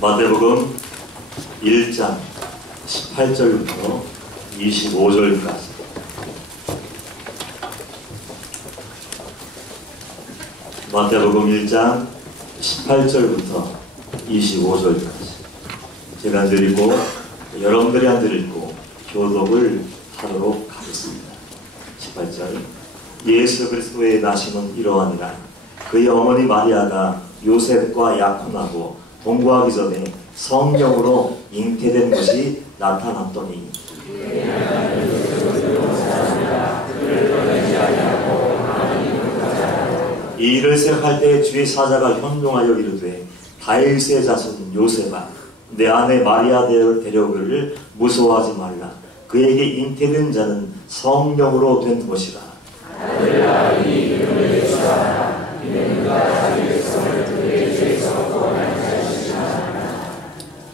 마태복음 1장 18절부터 25절까지. 마태복음 1장 18절부터 25절까지. 제가 한 절 읽고 여러분들이 한 절 읽고 교독을 하도록 하겠습니다. 18절. 예수 그리스도의 나심은 이러하니라. 그의 어머니 마리아가 요셉과 약혼하고 동거하기 전에 성령으로 잉태된 것이 나타났더니 이 일을 생각할 때 주의 사자가 현종하여 이르되 다윗의 자손 요셉아 내 아내 마리아 데려오기를 무서워하지 말라. 그에게 잉태된 자는 성령으로 된 것이라.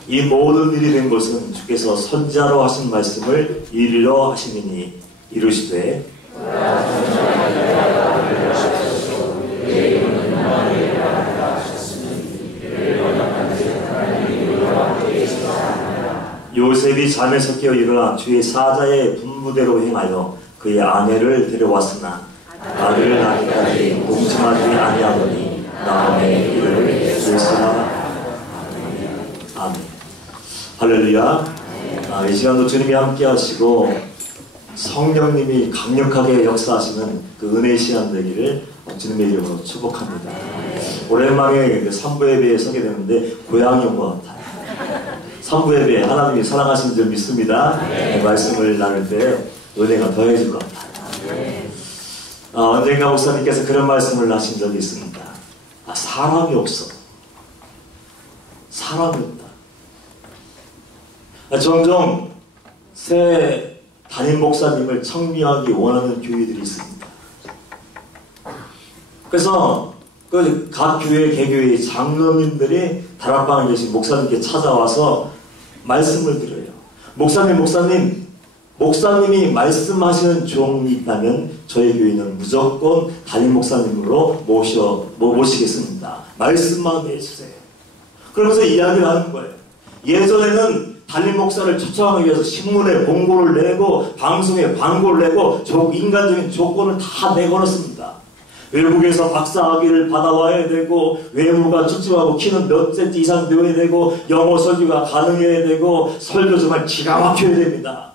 이 모든 일이 된 것은 주께서 선지자로 하신 말씀을 이루려 하심이니 이르시되 요셉이 잠에서 깨어 일어나 주의 사자의 분부대로 행하여 그의 아내를 데려왔으나 아들을 낳기까지 동침하지 아니하더니 나음의 이름을 예수라. 아멘. 할렐루야. 이 시간도 주님이 함께 하시고 성령님이 강력하게 역사하시는 그 은혜의 시간 되기를 주님의 이름으로 축복합니다. 오랜만에 3부 예배에 서게 되는데 고향이 온 것 같아요. 3부 예배 하나님이 사랑하시는 줄 믿습니다. 말씀을 나눌 때 은혜가 더해질 것 같아요. 언젠가 목사님께서 그런 말씀을 하신 적이 있습니다. 사람이 없어. 사람이 없다. 종종 새 담임 목사님을 청미하기 원하는 교회들이 있습니다. 그래서 그 각 교회, 개교의 장로님들이 다락방에 계신 목사님께 찾아와서 말씀을 드려요. 목사님이 말씀하시는 종이 있다면 저희 교회는 무조건 담임 목사님으로 모시겠습니다. 말씀만 해주세요. 그러면서 이야기를 하는 거예요. 예전에는 담임 목사를 초청하기 위해서 신문에 공고를 내고 방송에 광고를 내고 인간적인 조건을 다 내걸었습니다. 외국에서 박사학위를 받아와야 되고 외모가 출중하고 키는 몇 센치 이상 되어야 되고 영어 설교가 가능해야 되고 설교 정말 기가 막혀야 됩니다.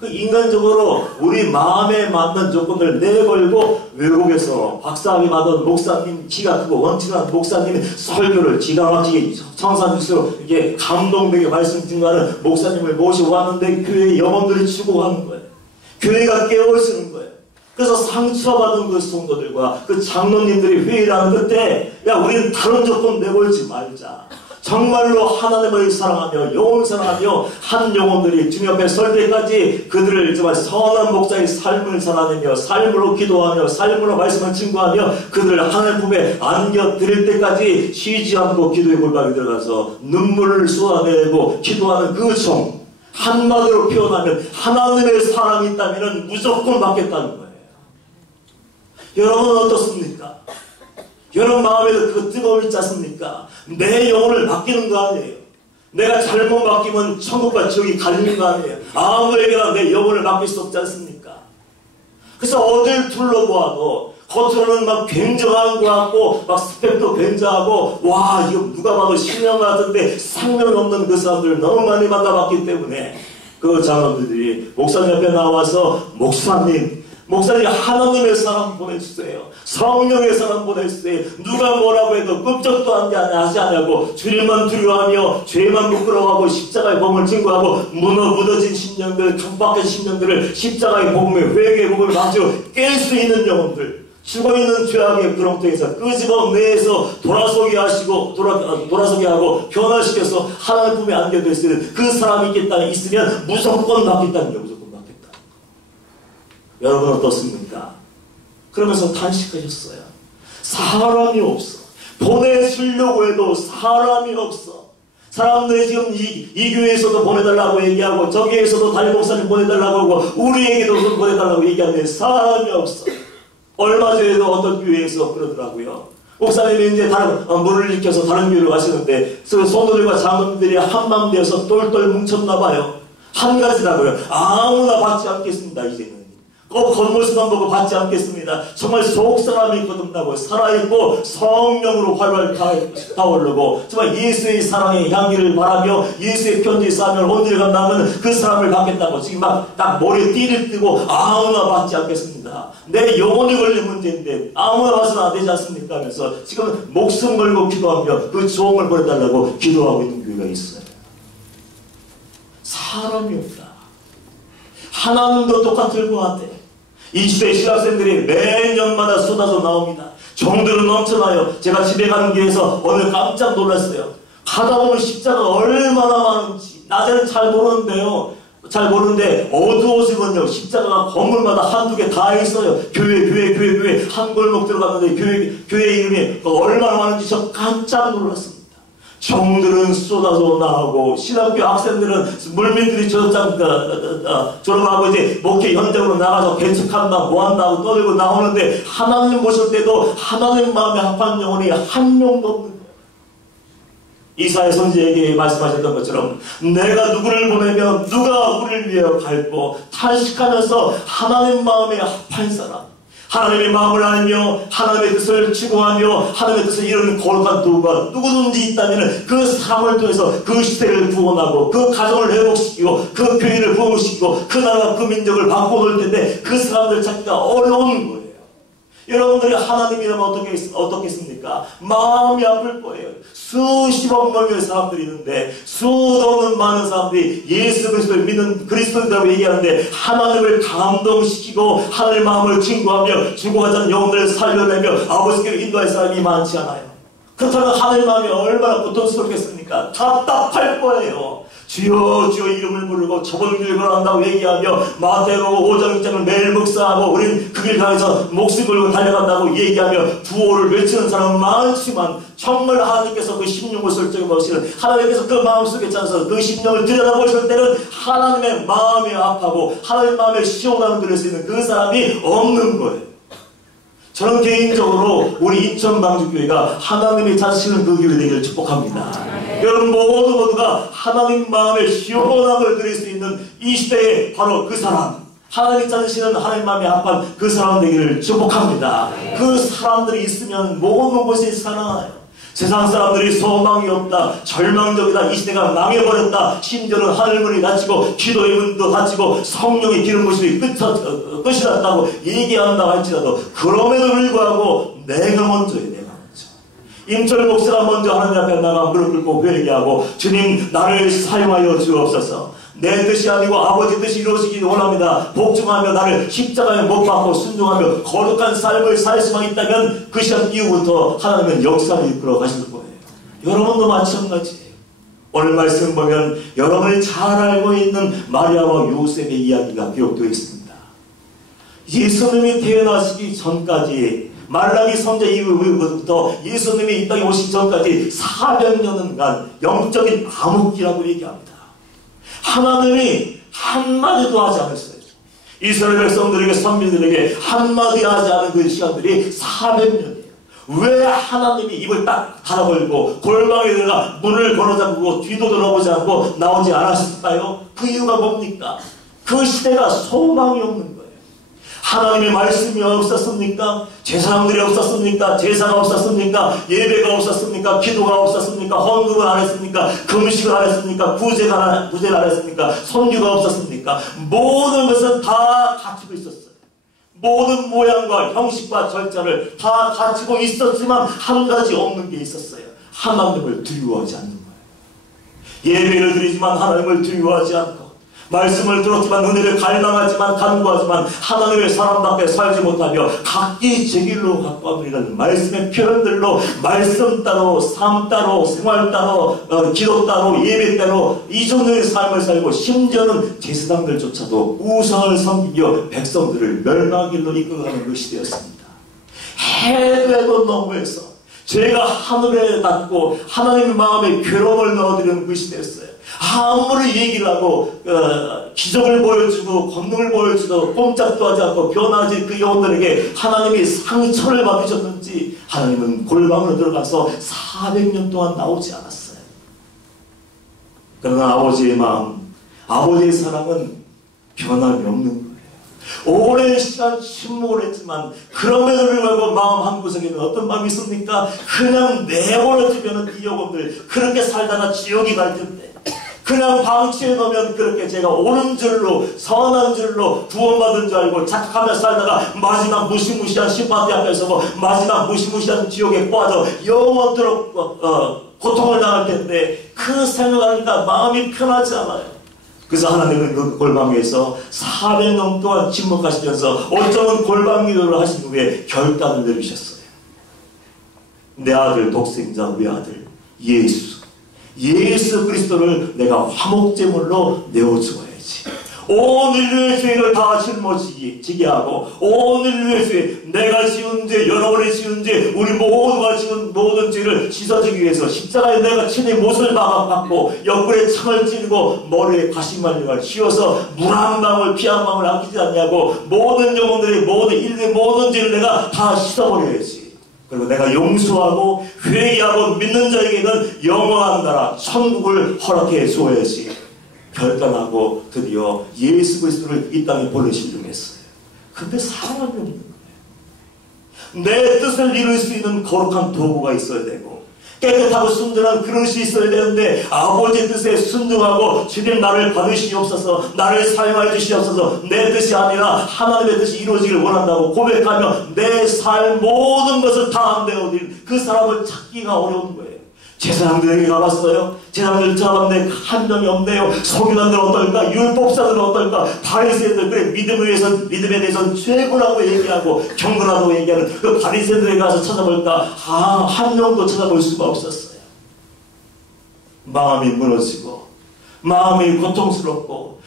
그 인간적으로 우리 마음에 맞는 조건을 내걸고 외국에서 박사학위 받은 목사님, 키가 크고 원칙한 목사님이 설교를 기가 막히게 청산유수로 이게 감동되게 말씀 증거하는 목사님을 모셔왔는데 교회의 영혼들이 죽어가는 거예요. 교회가 깨어있는 거예요. 그래서 상처받은 그 성도들과 그 장로님들이 회의를 하는 그때 우리는 다른 조건 내걸지 말자. 정말로 하나님을 사랑하며 영혼을 사랑하며 한 영혼들이 주님 앞에 설 때까지 그들을 정말 선한 목자의 삶을 살아내며 삶으로 기도하며 삶으로 말씀을 증거하며 그들을 하나님 품에 안겨드릴 때까지 쉬지 않고 기도의 골방에 들어가서 눈물을 쏟아내고 기도하는 그 종 한마디로 표현하면 하나님의 사랑이 있다면 무조건 받겠다는 거예요. 여러분은 어떻습니까? 여러분 마음에도 그 뜨거움이 있지 않습니까? 내 영혼을 맡기는 거 아니에요. 내가 잘못 맡기면 천국과 지옥이 갈리는 거 아니에요. 아무에게나 내 영혼을 맡길 수 없지 않습니까? 그래서 어딜 둘러보아도 겉으로는 막 굉장한 것 같고 막 스펙도 굉장하고 와 이거 누가 봐도 신령 같은데 상관 없는 그 사람들을 너무 많이 만나봤기 때문에 그 장로들이 목사님 앞에 나와서 목사님 하나님의 사람 보내주세요. 성령의 사람 보내주세요. 누가 뭐라고 해도 끔찍도 하지 않냐고 주님만 두려워하며 죄만 부끄러워하고 십자가의 복음을 증거하고 무너진 심령들, 강박한 심령들을 십자가의 복음에 회개의 복음을 가지고 깰 수 있는 영혼들, 죽어있는 죄악의 구렁텅이에서 끄집어내서 돌아서게 하고 변화시켜서 하나님 품에 안겨될 수 있는 그 사람이 있으면 무조건 받겠다는 거예요. 여러분 어떻습니까? 그러면서 탄식하셨어요. 사람이 없어. 보내주려고 해도 사람이 없어. 사람들이 지금 이 교회에서도 보내달라고 얘기하고 저 교회에서도 담임 목사님 보내달라고 하고 우리에게도 보내달라고 얘기하는데 사람이 없어. 얼마 전에도 어떤 교회에서 그러더라고요. 목사님이 이제 다른 물을 일으켜서 다른 교회로 가시는데 성도들과 장로님들이 한마음 되어서 똘똘 뭉쳤나 봐요. 한 가지라고요. 아무나 받지 않겠습니다. 이제는 겉모습만 보고 받지 않겠습니다. 정말 속사람이 거듭나고 살아있고 성령으로 활활 타오르고 정말 예수의 사랑의 향기를 바라며 예수의 편지 사명을 온전히 감당하는 그 사람을 받겠다고 지금 막 딱 머리에 띠를 뜨고 아무나 받지 않겠습니다. 내 영혼이 걸린 문제인데 아무나 봐서는 안 되지 않습니까? 하면서 지금 목숨 걸고 기도하며 그 조언을 보내달라고 기도하고 있는 교회가 있어요. 사람이 없다. 하나님도 똑같을 것 같아. 이 시대 신학생들이 매년마다 쏟아져 나옵니다. 종들은 넘쳐나요. 제가 집에 가는 길에서 오늘 깜짝 놀랐어요. 가다 보면 십자가 얼마나 많은지 낮에는 잘 모르는데요. 잘 모르는데 어두워지면요 십자가가 건물마다 한두 개 다 있어요. 교회 한 골목 들어갔는데 교회 이름이 얼마나 많은지 저 깜짝 놀랐습니다. 종들은 쏟아져 나오고 신학교 학생들은 물밀들이 졸업하고 이제 목회 현장으로 나가서 개척한다 뭐한다고 떠들고 나오는데 하나님 보실 때도 하나님 마음에 합한 영혼이 한 명도 없는 거예요. 이사야 선지에게 말씀하셨던 것처럼 내가 누구를 보내면 누가 우리를 위하여 갈고 탄식하면서 하나님 마음에 합한 사람, 하나님의 마음을 알며 하나님의 뜻을 추구하며 하나님의 뜻을 이루는 거룩한 도가 누구든지 있다면 그 사람을 통해서 그 시대를 구원하고 그 가정을 회복시키고 그 교회를 부흥시키고 그 나라 그 민족을 바꿔놓을 텐데 그 사람들 찾기가 어려운 거예요. 여러분들이 하나님이라면 어떻겠습니까? 마음이 아플 거예요. 수십억 명의 사람들이 있는데 수도 없는 많은 사람들이 예수 그리스도를 믿는 그리스도인이라고 얘기하는데 하나님을 감동시키고 하나님의 마음을 증거하며 죽어가지 않은 영혼들을 살려내며 아버지께로 인도할 사람이 많지 않아요. 그렇다면 하나님의 마음이 얼마나 고통스럽겠습니까? 답답할 거예요. 주여 주여 이름을 부르고 좁은 길을 걸어간다고 얘기하며 마태복음 5장 6장을 매일 묵상하고 우린 그 길 향해서 목숨 걸고 달려간다고 얘기하며 구호를 외치는 사람은 많지만 정말 하나님께서 그 심령을 설정해 보시는 하나님께서 그 마음속에 차서 그 심령을 들여다보실 때는 하나님의 마음이 아파하고 하나님의 마음에 시원함을 들을 수 있는 그 사람이 없는 거예요. 저는 개인적으로 우리 인천방주교회가 하나님이 찾으시는 그 교회 되기를 축복합니다. 여러분 모두가 하나님 마음에 시원함을 드릴 수 있는 이 시대에 바로 그 사람, 하나님 찾으시는 하나님 마음에 합한 그 사람 되기를 축복합니다. 그 사람들이 있으면 모든 것이 살아나요. 세상 사람들이 소망이 없다, 절망적이다, 이 시대가 망해버렸다, 심지어는 하늘문이 닫히고 기도의 문도 닫히고 성령의 기름 부심이 끝이 났다고 얘기한다고 할지라도 그럼에도 불구하고 내가 먼저예요. 내가 먼저. 임철 목사가 먼저 하나님 앞에 나가 무릎 꿇고 회개하고 주님 나를 사용하여 주옵소서. 내 뜻이 아니고 아버지 뜻이 이루어지기 원합니다. 복종하며 나를 십자가에 못 박고 순종하며 거룩한 삶을 살 수만 있다면 그 시간 이후부터 하나님은 역사를 이끌어 가실 거예요. 여러분도 마찬가지예요. 오늘 말씀 보면 여러분이 잘 알고 있는 마리아와 요셉의 이야기가 기록되어 있습니다. 예수님이 태어나시기 전까지 말라기 선자 이후부터 예수님이 이 땅에 오시기 전까지 400년간 영적인 암흑기라고 얘기합니다. 하나님이 한마디도 하지 않았어요. 이스라엘 백성들에게 선민들에게 한마디 하지 않은 그 시간들이 400년이에요. 왜 하나님이 입을 딱 닫아버리고 골방에 들어가 문을 걸어잠그고 뒤도 돌아보지 않고 나오지 않았을까요? 그 이유가 뭡니까? 그 시대가 소망이 없는 거예요. 하나님의 말씀이 없었습니까? 제사장들이 없었습니까? 제사가 없었습니까? 예배가 없었습니까? 기도가 없었습니까? 헌금을 안 했습니까? 금식을 안 했습니까? 구제를 안 했습니까? 선교가 없었습니까? 모든 것은 다 갖추고 있었어요. 모든 모양과 형식과 절차를 다 갖추고 있었지만 한 가지 없는 게 있었어요. 하나님을 두려워하지 않는 거예요. 예배를 드리지만 하나님을 두려워하지 않고 말씀을 들었지만 은혜를 갈망하지만 간구하지만 하나님의 사람답게 살지 못하며 각기 제 길로 가까워지는 말씀의 표현들로 말씀 따로 삶 따로 생활 따로 기도 따로 예배 따로 이 정도의 삶을 살고 심지어는 제사장들조차도 우상을 섬기며 백성들을 멸망길로 이끌어가는 그 시대였습니다. 해도 너무해서 제가 하늘에 닿고 하나님의 마음에 괴로움을 넣어드리는 것이 됐어요. 아무리 얘기를 하고 기적을 보여주고 권능을 보여주도 꼼짝도 하지 않고 변하지 그 영혼들에게 하나님이 상처를 받으셨는지 하나님은 골방으로 들어가서 400년 동안 나오지 않았어요. 그러나 아버지의 마음, 아버지의 사랑은 변함이 없는 거예요. 오랜 시간 침묵을 했지만 그럼에도 불구하고 마음 한구석에는 어떤 마음이 있습니까? 그냥 내버려두면 이 영혼들 그렇게 살다가 지옥이 갈 텐데, 그냥 방치해 놓으면 그렇게 제가 옳은 줄로 선한 줄로 구원받은 줄 알고 착각하며 살다가 마지막 무시무시한 심판대 앞에 서고 마지막 무시무시한 지옥에 빠져 영원토록 고통을 당할 텐데, 그 생각하니까 마음이 편하지 않아요. 그래서 하나님은 그 골방에서 400년 동안 침묵하시면서 어쩌면 골방 기도를 하신 후에 결단을 내리셨어요. 내 아들 독생자 외아들 예수 그리스도를 내가 화목제물로 내어주어야지. 온 인류의 죄를 다 짊어지게 하고 온 인류의 죄, 내가 지은 죄, 여러분이 지은 죄, 우리 모두가 지은 모든 죄를 씻어주기 위해서 십자가에 내가 친히 못을 박고 옆구리에 창을 찌르고 머리에 가시말리가 씌워서 물 한 방울 피 한 방울 아끼지 않냐고 모든 영혼들의 모든 인류의 모든 죄를 내가 다 씻어버려야지. 그리고 내가 용서하고 회개하고 믿는 자에게는 영원한 나라 천국을 허락해 주어야지. 결단하고 드디어 예수 그리스도를 이 땅에 보내시려고 했어요. 근데 사람이 없는 거예요. 내 뜻을 이룰 수 있는 거룩한 도구가 있어야 되고 깨끗하고 순전한 그릇이 있어야 되는데 아버지의 뜻에 순종하고 주님 나를 받으시옵소서, 나를 사용하여 주시옵소서, 내 뜻이 아니라 하나님의 뜻이 이루어지길 원한다고 고백하며 내 삶 모든 것을 다 안 되어드린 그 사람을 찾기가 어려운 거예요. 제사장들에게 가봤어요. 제사장들 잡았는데 한 명이 없네요. 서기관들 어떨까? 율법사들은 어떨까? 바리새인들, 그래 믿음에 대해서는 최고라고 얘기하고 경건하다고 얘기하는 그 바리새인들에 가서 찾아볼까? 한 명도 찾아볼 수가 없었어요. 마음이 무너지고 마음이 고통스럽고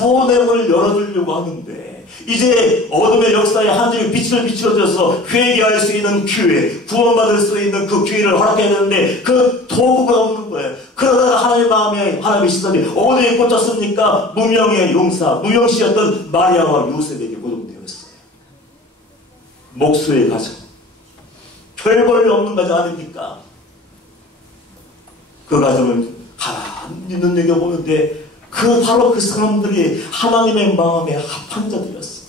구원의 문을 열어주려고 하는데 이제 어둠의 역사에 한 점의 빛을 비추어줘서 회개할 수 있는 기회, 구원받을 수 있는 그 기회를 허락해야 되는데 그 도구가 없는 거예요. 그러다가 하나님의 마음에 하나님의 시선이 어디에 꽂혔습니까? 무명의 용사, 무명시였던 마리아와 요셉에게 고정되었어요. 목수의 가정, 별볼일 없는 가정 아닙니까? 그 가정을 가만히 눈여겨보는데 바로 그 사람들이 하나님의 마음에 합한 자들이었어요.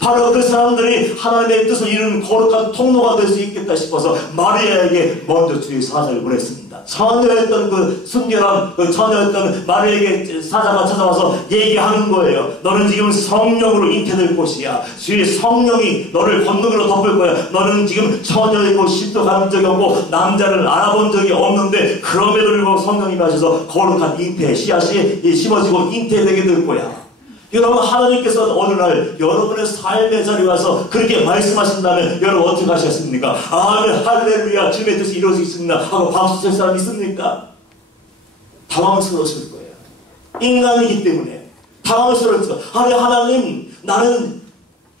바로 그 사람들이 하나님의 뜻을 이루는 거룩한 통로가 될 수 있겠다 싶어서 마리아에게 먼저 주의 사자를 보냈습니다. 처녀였던 그 순결한 그 처녀였던 마리아에게 사자가 찾아와서 얘기하는 거예요. 너는 지금 성령으로 잉태될 곳이야. 주의 성령이 너를 권능으로 덮을 거야. 너는 지금 처녀이고 시도 가본 적이 없고 남자를 알아본 적이 없는데 그럼에도 불구하고 성령이 하셔서 거룩한 잉태 씨앗이 심어지고 잉태되게 될 거야. 여러분, 하나님께서 어느 날 여러분의 삶의 자리에 와서 그렇게 말씀하신다면 여러분 어떻게 하셨습니까? 아멘, 할렐루야, 주님의 뜻이 이루어지겠습니다 하고 박수 칠 사람 있습니까? 당황스러우실 거예요. 인간이기 때문에 당황스러웠죠. 아니, 하나님, 나는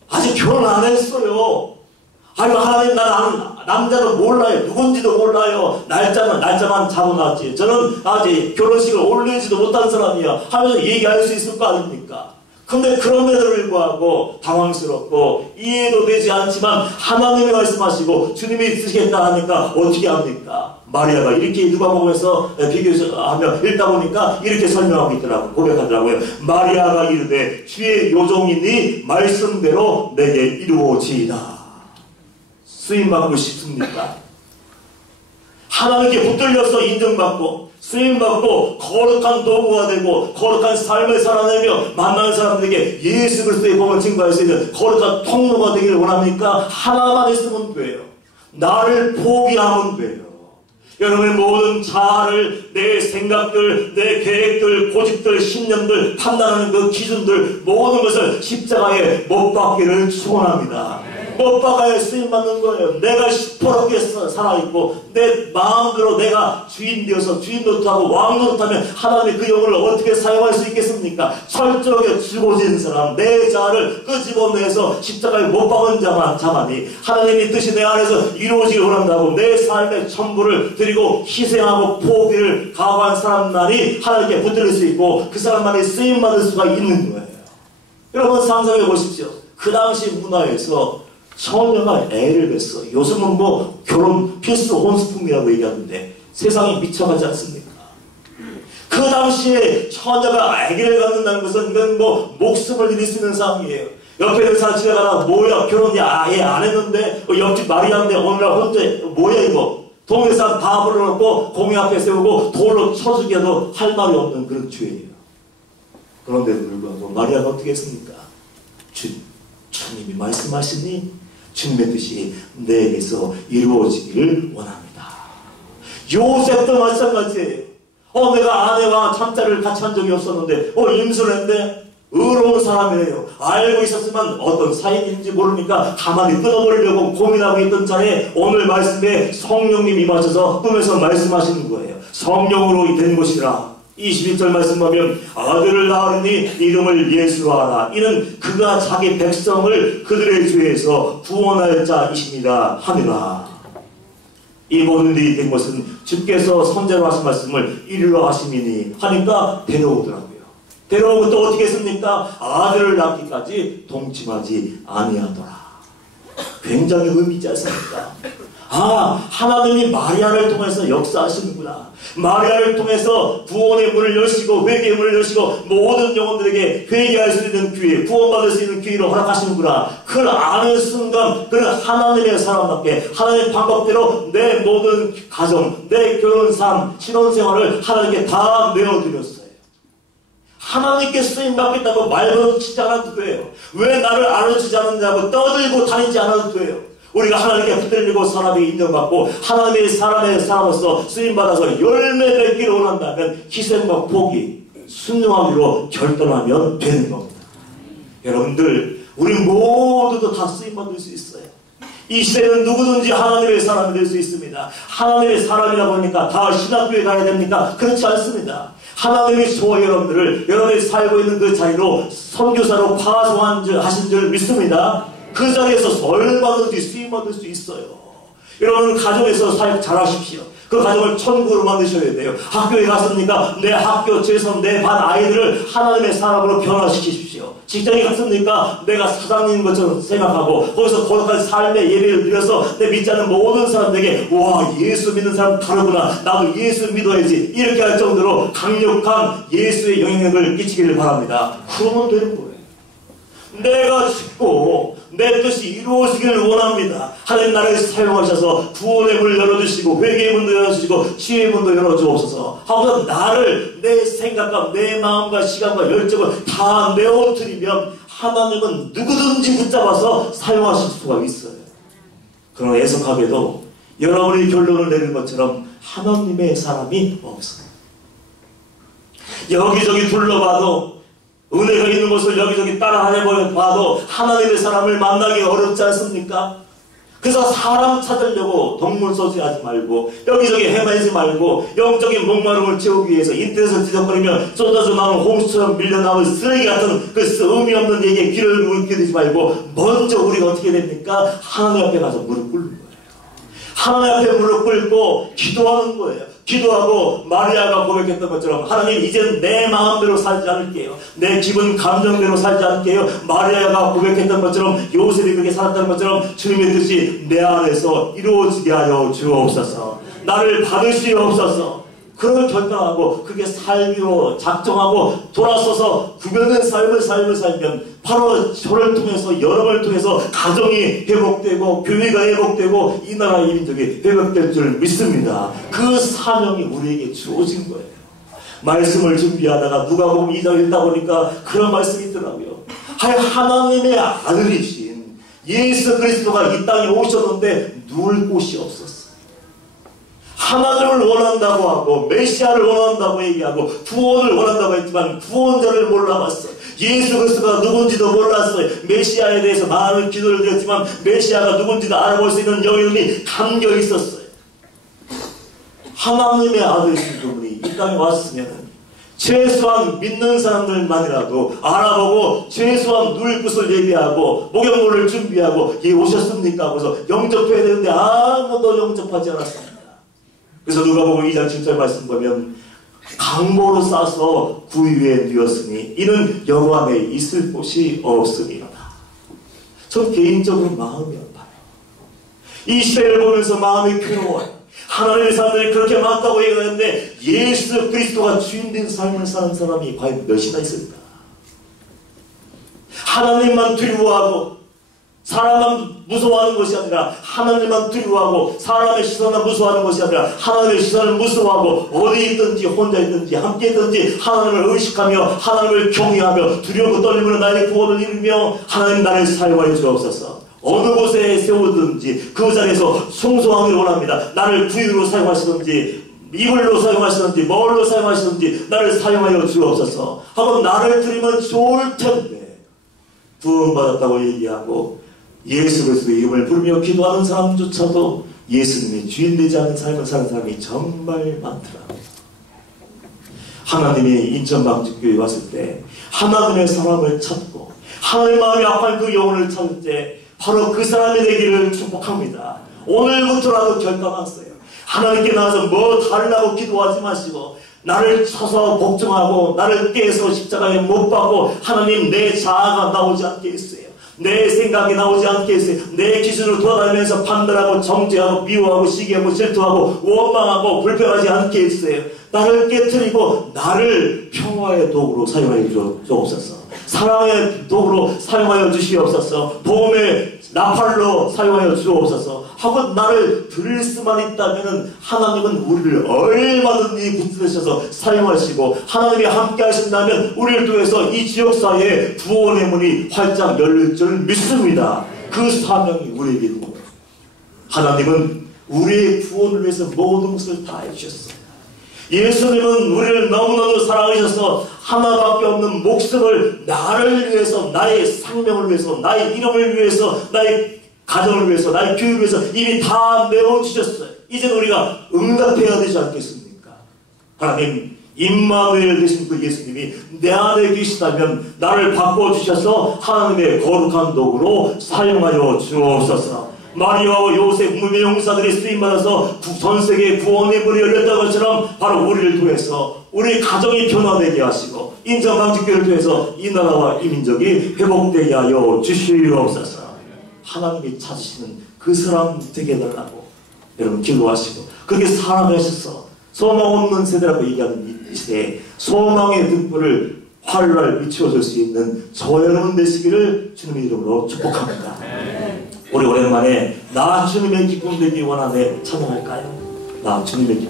아직 결혼 안 했어요. 아니, 하나님, 나는 남자도 몰라요. 누군지도 몰라요. 날짜만 잡아놨지. 저는 아직 결혼식을 올리지도 못한 사람이야 하면서 얘기할 수 있을 거 아닙니까? 근데 그럼에도 불구하고 당황스럽고 이해도 되지 않지만 하나님이 말씀하시고 주님이 쓰시겠다 하니까 어떻게 합니까? 마리아가 이렇게 누가복음에서 비교하며 읽다 보니까 이렇게 설명하고 있더라고요. 고백하더라고요. 마리아가 이르되 주의 요종이니 말씀대로 내게 이루어지이다. 쓰임받고 싶습니까? 하나님께 붙들려서 인정받고 쓰임받고 거룩한 도구가 되고 거룩한 삶을 살아내며 만나는 사람들에게 예수 그리스도의 복음을 증거할 수 있는 거룩한 통로가 되기를 원합니까? 하나만 있으면 돼요. 나를 포기하면 돼요. 여러분의 모든 자아를, 내 생각들, 내 계획들, 고집들, 신념들, 판단하는 그 기준들 모든 것을 십자가에 못 박기를 축원합니다. 못 박아야 쓰임받는 거예요. 내가 시퍼렇게 살아있고 내 마음대로 내가 주인 되어서 주인 노릇하고 왕 노릇하면 하나님이 그 영혼을 어떻게 사용할 수 있겠습니까? 철저하게 죽어진 사람, 내 자아를 끄집어내서 십자가에 못 박은 자만이 하나님의 뜻이 내 안에서 이루어지길 원한다고 내 삶의 전부를 드리고 희생하고 포기를 각오한 사람만이 하나님께 붙들릴 수 있고 그 사람만이 쓰임받을 수가 있는 거예요. 여러분 상상해 보십시오. 그 당시 문화에서 처녀가 애를 뱄어. 요즘은 뭐 결혼 필수 혼수품이라고 얘기하는데 세상이 미쳐가지 않습니까? 그 당시에 처녀가 아기를 갖는다는 것은 이건 뭐 목숨을 잃을 수 있는 상황이에요. 옆에 있는 사람 집에 가다가 뭐야 결혼이 아예 안 했는데 옆집 마리아인데 어느 날 혼자 뭐야 이거 동네 사람 다 불러놓고 공회 앞에 세우고 돌로 쳐주기에도 할 말이 없는 그런 죄예요. 그런데도 불구하고 마리아가 어떻게 했습니까? 주님이 말씀하시니 주님의 뜻이 내게서 이루어지기를 원합니다. 요셉도 마찬가지예요. 내가 아내와 잠자리를 같이 한 적이 없었는데 임순례인데 의로운 사람이에요. 알고 있었지만 어떤 사인인지 모르니까 가만히 끊어버리려고 고민하고 있던 자리에 오늘 말씀에 성령님이 임하셔서 꿈에서 말씀하시는 거예요. 성령으로 된 것이라. 21절 말씀 보면 아들을 낳으니 이름을 예수로 하라. 이는 그가 자기 백성을 그들의 죄에서 구원할 자이십니다 하니라. 이 모든 일이 된 것은 주께서 선제로 하신 말씀을 이루려 하심이니 하니까 데려오더라고요. 데려오고 또 어떻게 했습니까? 아들을 낳기까지 동침하지 아니하더라. 굉장히 의미 있지 않습니까? 하나님이 마리아를 통해서 역사하시는구나. 마리아를 통해서 구원의 문을 여시고 회개의 문을 여시고 모든 영혼들에게 회개할 수 있는 기회, 구원받을 수 있는 기회로 허락하시는구나. 그걸 아는 순간 그는 하나님의 사람답게 하나님의 방법대로 내 모든 가정, 내 결혼삶, 신혼생활을 하나님께 다 내어드렸어요. 하나님께 쓰임받겠다고 말도 치지 않아도 돼요. 왜 나를 알아주지 않느냐고 떠들고 다니지 않아도 돼요. 우리가 하나님께 붙들리고 사람이 인정받고 하나님의 사람의 사람으로서 쓰임받아서 열매 맺기를 원한다면 희생과 포기, 순종하기로 결단하면 되는 겁니다. 여러분들 우리 모두도 다 쓰임받을 수 있어요. 이 시대는 누구든지 하나님의 사람이 될 수 있습니다. 하나님의 사람이라고 하니까 다 신학교에 가야 됩니까? 그렇지 않습니다. 하나님이 저와 여러분이 살고 있는 그 자리로 선교사로 파송하신 줄 믿습니다. 그 자리에서 얼마든지 쓰임받을 수 있어요. 여러분 가정에서 잘하십시오. 그 가정을 천국으로 만드셔야 돼요. 학교에 갔습니까? 내 학교, 최선, 내 반 아이들을 하나님의 사람으로 변화시키십시오. 직장에 갔습니까? 내가 사장님 것처럼 생각하고 거기서 거룩한 삶의 예배를 드려서 내 믿지 않는 모든 사람들에게 와 예수 믿는 사람 다르구나. 나도 예수 믿어야지. 이렇게 할 정도로 강력한 예수의 영향력을 끼치기를 바랍니다. 그러면 되는 거예요. 내가 죽고 내 뜻이 이루어지기를 원합니다. 하나님 나를 사용하셔서 구원의 문을 열어주시고 회개의 문도 열어주시고 치유의 문도 열어주옵소서 하고서 나를 내 생각과 내 마음과 시간과 열정을 다 내어드리면 하나님은 누구든지 붙잡아서 사용하실 수가 있어요. 그러나 애석하게도 여러분이 결론을 내린 것처럼 하나님의 사람이 없어요. 여기저기 둘러봐도 은혜가 있는 곳을 여기저기 따라다녀봐도 하나님의 사람을 만나기 어렵지 않습니까? 그래서 사람 찾으려고 동물소지하지 말고 여기저기 헤매지 말고 영적인 목마름을 채우기 위해서 인터넷을 뒤적거리며 쏟아져 나오는 홍수처럼 밀려나오는 쓰레기 같은 그 의미 없는 얘기에 귀를 물게 되지 말고 먼저 우리가 어떻게 됩니까? 하나님 앞에 가서 무릎 꿇는 거예요. 하나님 앞에 무릎 꿇고 기도하는 거예요. 기도하고 마리아가 고백했던 것처럼 하나님 이제는 내 마음대로 살지 않을게요. 내 기분 감정대로 살지 않을게요. 마리아가 고백했던 것처럼 요셉이 그렇게 살았다는 것처럼 주님의 뜻이 내 안에서 이루어지게 하여 주옵소서. 나를 받으시옵소서. 그걸 결단하고 그게 살기로 작정하고 돌아서서 구별된 삶을 살면 바로 저를 통해서 여러분을 통해서 가정이 회복되고 교회가 회복되고 이 나라의 민족이 회복될 줄 믿습니다. 그 사명이 우리에게 주어진 거예요. 말씀을 준비하다가 누가복음 2장 읽다 보니까 그런 말씀이 있더라고요. 하나님의 아들이신 예수 그리스도가 이 땅에 오셨는데 누울 곳이 없었어요. 하나님을 원한다고 하고 메시아를 원한다고 얘기하고 구원을 원한다고 했지만 구원자를 몰라봤어요. 예수 그리스도가 누군지도 몰랐어요. 메시아에 대해서 많은 기도를 드렸지만 메시아가 누군지도 알아볼 수 있는 여인이 담겨 있었어요. 하나님의 아들이신 그분이 이 땅에 왔으면 최소한 믿는 사람들만이라도 알아보고 최소한 누릴 곳을 예비하고 목욕물을 준비하고 예 오셨습니까? 하고서 영접해야 되는데 아무도 영접하지 않았습니다. 그래서 누가복음 2장 7절 말씀 보면 강보로 싸서 구유 위에 누웠으니 이는 여관에 있을 곳이 없음이로다. 전 개인적으로 마음이 아파요. 이 시대를 보면서 마음이 괴로워요. 하나님의 사람들이 그렇게 많다고 얘기하는데 예수 그리스도가 주인된 삶을 사는 사람이 과연 몇이나 있을까? 하나님만 두려워하고 사람만 무서워하는 것이 아니라 하나님만 두려워하고 사람의 시선을 무서워하는 것이 아니라 하나님의 시선을 무서워하고 어디 있든지 혼자 있든지 함께 있든지 하나님을 의식하며 하나님을 경외하며 두려움과 떨림으로 나의 구원을 이루며 하나님 나를 사용하여 주옵소서. 어느 곳에 세우든지 그 자리에서 송소하기를 원합니다. 나를 구유로 사용하시든지 이불로 사용하시든지 뭘로 사용하시든지 나를 사용하여 주옵소서 하고 나를 드리면 좋을 텐데 구원받았다고 얘기하고 예수 그리스도의 이름을 부르며 기도하는 사람조차도 예수님이 주인되지 않은 삶을 사는 사람이 정말 많더라고요. 하나님이 인천방직교회에 왔을 때 하나님의 사람을 찾고 하나님의 마음이 아파한 그 영혼을 찾을 때 바로 그 사람이 되기를 축복합니다. 오늘부터라도 결단하세요. 하나님께 나와서 뭐 달라고 기도하지 마시고 나를 쳐서 복종하고 나를 깨서 십자가에 못 박고 하나님 내 자아가 나오지 않게 했어요. 내 생각이 나오지 않게 했어요. 내 기준으로 돌아다니면서 판단하고 정죄하고 미워하고 시기하고 질투하고 원망하고 불평하지 않게 했어요. 나를 깨트리고 나를 평화의 도구로 사용하여 주옵소서. 사랑의 도구로 사용하여 주시옵소서. 보험의 나팔로 사용하여 주옵소서 하고 나를 드릴 수만 있다면 하나님은 우리를 얼마든지 붙드셔서 사용하시고 하나님이 함께 하신다면 우리를 통해서 이 지역사회에 구원의 문이 활짝 열릴 줄 믿습니다. 그 사명이 우리에게 있는 거예요. 하나님은 우리의 구원을 위해서 모든 것을 다 해주셨어요. 예수님은 우리를 너무나도 사랑하셔서 하나밖에 없는 목숨을 나를 위해서, 나의 생명을 위해서, 나의 이름을 위해서, 나의 가정을 위해서, 나의 교육을 위해서 이미 다 내어주셨어요. 이제 우리가 응답해야 되지 않겠습니까? 하나님, 임마누엘 되신 그 예수님이 내 안에 계시다면 나를 바꿔주셔서 하나님의 거룩한 도구로 사용하여 주옵소서. 마리아와 요셉 무명사들이 쓰임받아서 전세계에 구원의 문이 열렸던 것처럼 바로 우리를 통해서 우리 가정이 변화되게 하시고 인천방직교회를 통해서 이 나라와 이 민족이 회복되게 하여 주시옵소서. 하나님이 찾으시는 그 사람 되게 해달라고 여러분 기도하시고 그렇게 살아가셔서 소망 없는 세대라고 얘기하는 이 시대에 소망의 등불을 활활 비추어줄 수 있는 저 여러분 되시기를 주님의 이름으로 축복합니다. 우리 오랜만에 나 주님의 기쁨 되기 원하네 찬양할까요? 나 주님의 기쁨